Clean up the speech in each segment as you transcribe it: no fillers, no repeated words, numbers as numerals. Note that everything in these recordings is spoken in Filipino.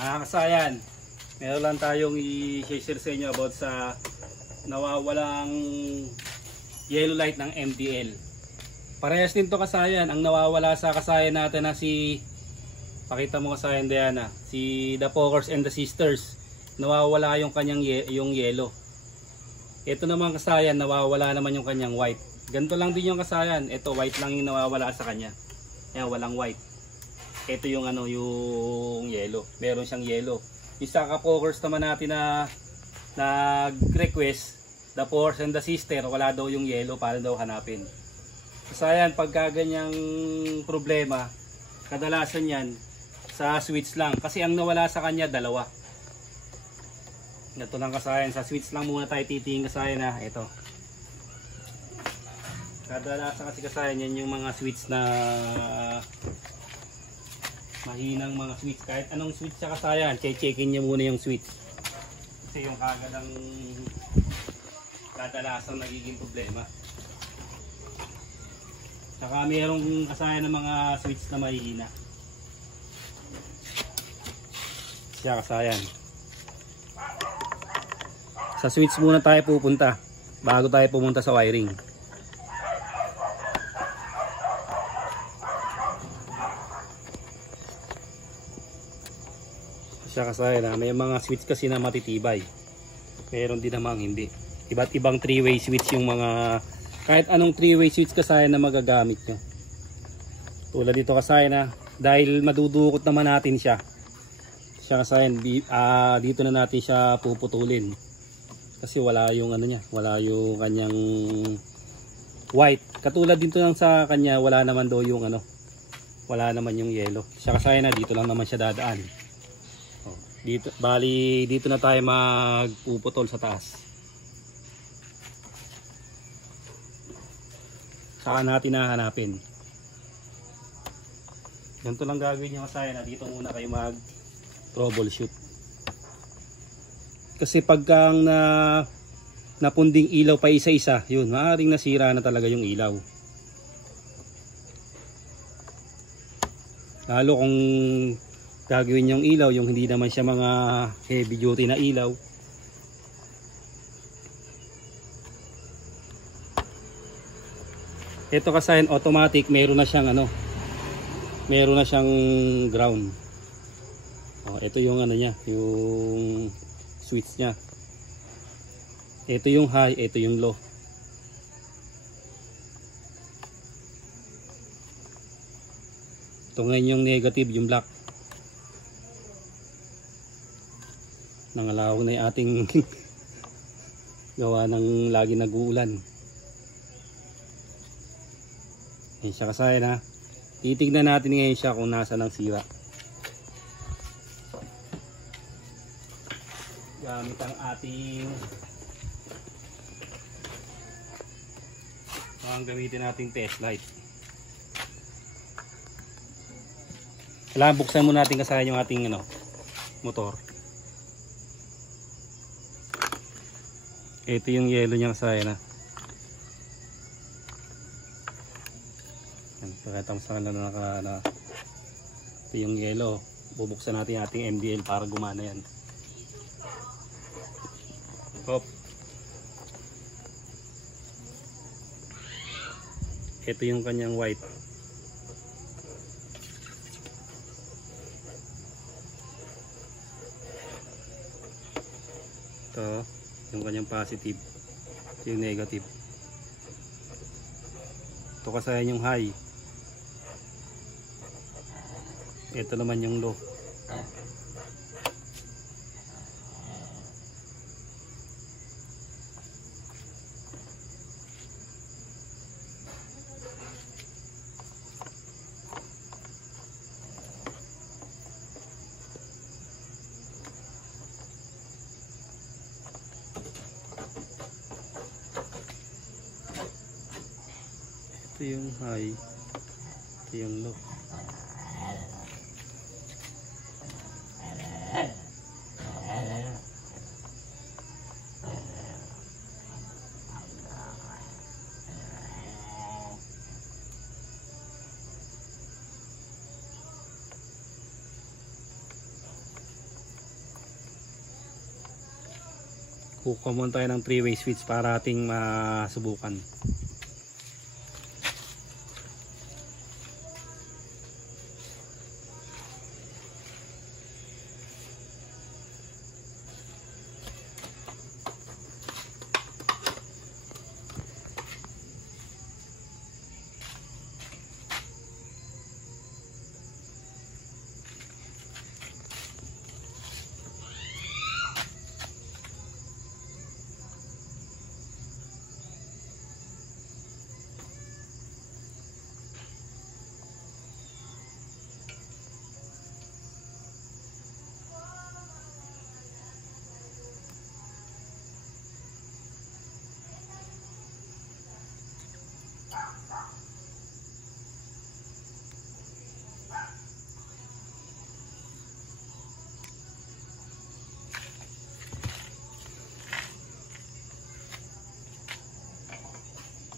Kasayan, meron lang tayong i-share sa inyo about sa nawawalang yellow light ng MDL. Parehas din to kasayan, ang nawawala sa kasayan natin na si, pakita mo kasayan Diana, si The Pokers and the Sisters. Nawawala yung kanyang yung yellow. Ito naman kasayan, nawawala naman yung kanyang white. Ganito lang din yung kasayan, ito white lang yung nawawala sa kanya. Yan, walang white. Ito yung ano, yung yellow. Meron siyang yellow. Yung sa ka-pokers naman natin na nag-request, The Pokers and the Sister, wala daw yung yellow para daw hanapin. So ayan, pagka ganyang problema, kadalasan yan sa switch lang. Kasi ang nawala sa kanya, dalawa. Ito lang kasayan. Sa switch lang muna tayo titingin kasayan na. Ito. Kadalasan kasi kasayan yan yung mga switch na mahinang mga switch. Kahit anong switch sa kasayan, checkin nyo muna yung switch. Kasi yung kagad ang kadalasan nagiging problema. Saka mayroong kasayan ng mga switch na mahihina. Siya kasayan. Sa switch muna tayo pupunta bago tayo pumunta sa wiring. Siya kasayan, may mga switch kasi na matitibay. Meron din namang hindi. Iba't ibang 3-way switch yung mga, kahit anong 3-way switch kasayan na magagamit nyo. Tulad dito kasayan na, dahil madudukot naman natin siya. Siya kasayan, dito na natin siya puputulin. Kasi wala yung ano niya, wala yung kanyang white. Katulad dito lang sa kanya, wala naman daw yung ano, wala naman yung yellow. Siya kasayan na, dito lang naman siya dadaan. Dito, bali dito na tayo magpuputol sa taas. Saka natin hahanapin. Ganito lang gagawin nyo kasayan na dito muna kayo mag troubleshoot. Kasi pagka napunding ilaw pa isa-isa, yun, maaaring nasira na talaga yung ilaw. Lalo kung gagawin yung ilaw, yung hindi naman siya mga heavy duty na ilaw. Ito kasi automatic, meron na siyang ano, meron na siyang ground. Ito yung ano niya, yung switch niya. Ito yung high, ito yung low. Ito ngayon yung negative, yung black. Nangalawag na yung ating gawa ng lagi nag-uulan. Ayan siya kasayan ha. Titignan natin ngayon siya kung nasa ng sira. Gamit ang ating gamitin nating test light. Kailangan buksan muna natin kasayan yung ating ano, motor. Ito yung yellow niya kasayan ha. Pakita mo sa kanila na ito yung yellow. Bubuksan natin yung ating MDL para gumana yan. Hop. Ito yung kanyang white. Ito yung kanyang positive, ito yung negative. Ito kasayan yung high, ito naman yung low. Ito yung high, ito yung low. Kukuha muna tayo ng 3-way switch para ating masubukan.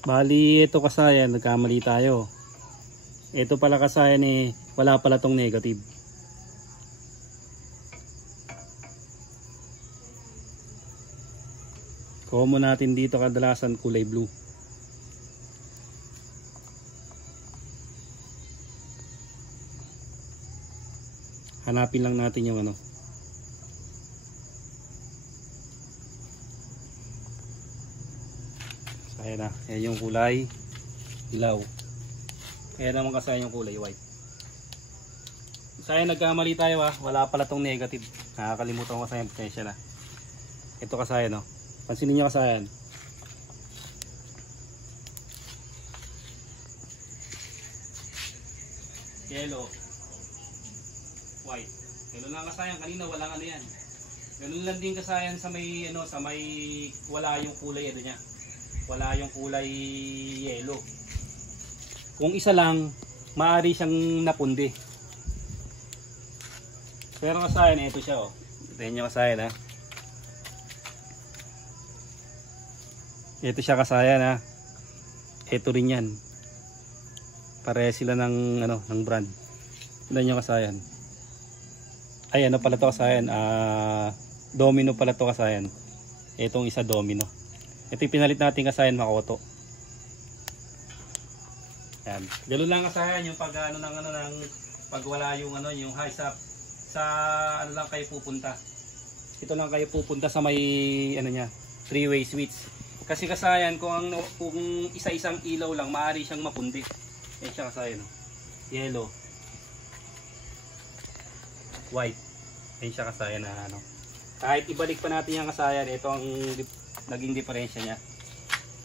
Bali, ito kasayan, nagkamali tayo. Ito pala kasayan wala pala tong negative. Common natin dito kadalasan kulay blue. Hanapin lang natin yung ano. Ayan na, ayan yung kulay ilaw. Ayan naman kasi yung kulay white. Sayang nagkamali tayo wala pala tong negative. Nakakalimutan ko kasi yung potential Ito kasi pansinin nyo kasi yellow, white. Ganun lang kasayan, kanina walang ano yan. Ganun lang din kasayan sa may sa may wala yung kulay niya. Wala yung kulay yellow. Kung isa lang, maaari siyang napundi. Pero kasayan, ito siya Tignan niyo kasayan Ito siya kasayan Ito rin yan. Pareha sila ng ng brand. Tignan niyo kasayan. Ay, ano pala to kasayan? Domino pala to kasayan. Itong isa domino. Ito yung pinalit natin kasayan, Makoto. Yan. Ganoon lang kasayan yung pag ng pag wala yung yung high sa lang kayo pupunta. Ito lang kayo pupunta sa may niya, 3-way switch. Kasi kasayan kung isa-isang ilaw lang, maaari siyang mapundi. Yan siya kasayan. Yellow, white. Yan siya kasayan Kahit ibalik pa natin yung kasayan, ito ang naging diferensya niya.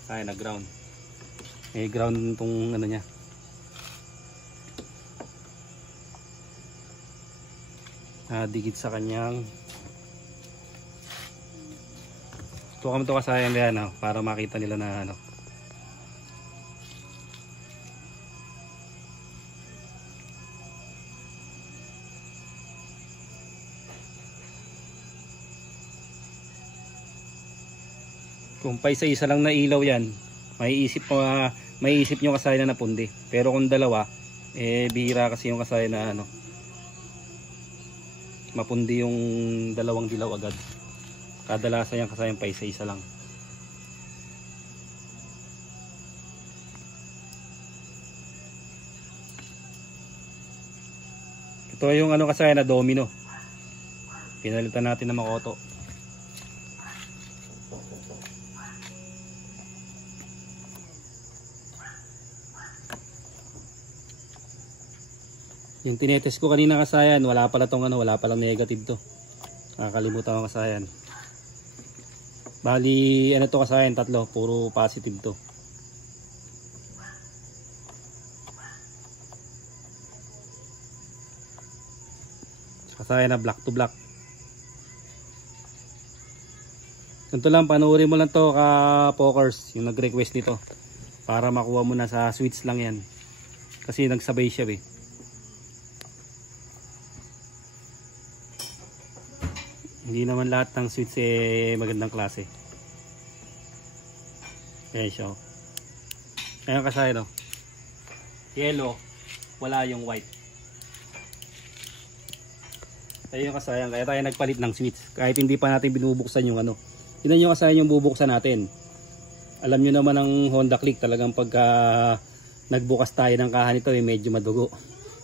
Ay, nag-ground. May ground tong niya. Dikit sa kanyang. Tuwa kami ito kasayan yan para makita nila na Kung pa isa-isa lang na ilaw yan, may isip nyo kasayan na napundi. Pero kung dalawa, bihira kasi yung kasayan na mapundi yung dalawang dilaw agad. Kadalasan yung kasayan pa isa-isa lang. Ito yung kasayan na domino. Pinalitan natin ng Makoto. Yung tinetest ko kanina kasayan, wala pala tong wala palang negative to. Nakakalimutan ko kasayan. Bali, to kasayan, tatlo, puro positive to. Kasayan na black to black. Ganito lang, panoorin mo lang to ka-pokers, yung nag-request nito. Para makuha mo na sa switch lang yan. Kasi nagsabay siya Hindi naman lahat ng switch magandang klase. Ayan siya. Ayan kasayan yellow, wala yung white. Ayun yung kasayan, kaya tayo nagpalit ng switch. Kahit hindi pa natin binubuksan yung Tignan nyo kasayan yung bubuksan natin. Alam nyo naman ang Honda Click, talagang pagka nagbukas tayo ng kaha nito medyo madugo.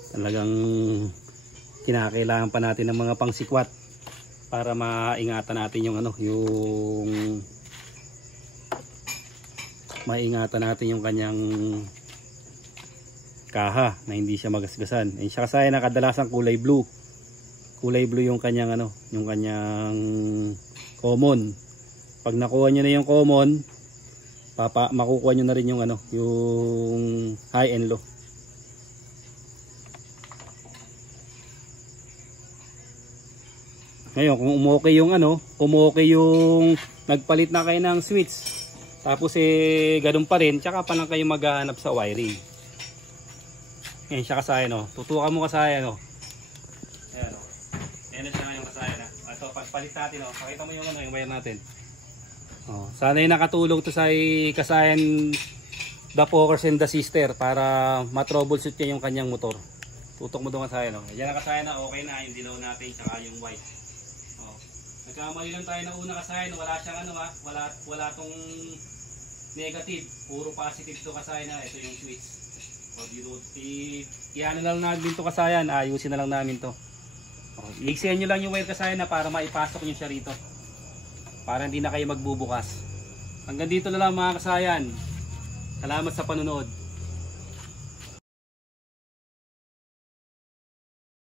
Talagang kinakailangan pa natin ng mga pangsikwat para maingatan natin yung maingatan natin yung kanyang kaha na hindi siya magasgasan. Ayun siya kasayan, nakadalasang kulay blue. Kulay blue yung kanyang yung kanyang common. Pag nakuha nyo na yung common, makukuha nyo na rin yung yung high and low. Ngayon, kung umokay yung nagpalit na kayo ng switch, tapos ganun pa rin, tsaka pa lang kayo maghahanap sa wiring. Ngayon siya kasayan, tutukan mo kasayan, ayan, ayan na siya yung kasayan, ito, pagpalit natin, pakita mo yung yung wire natin. Sana yung nakatulong to sa kasayan the focus and the sister para matroubleshoot niya yung kanyang motor. Tutok mo doon kasayan, yan ang kasayan na okay na, yung dilaw natin, tsaka yung white. Nagkamali lang tayo na una kasayan, wala siyang wala tong negative, puro positive to kasayan na, ito yung switch. Iyan na lang namin to kasayan, ayusin na lang namin to. Iiksihan nyo lang yung wire kasayan na para maipasok nyo siya rito. Para hindi na kayo magbubukas. Hanggang dito na lang mga kasayan. Salamat sa panonood.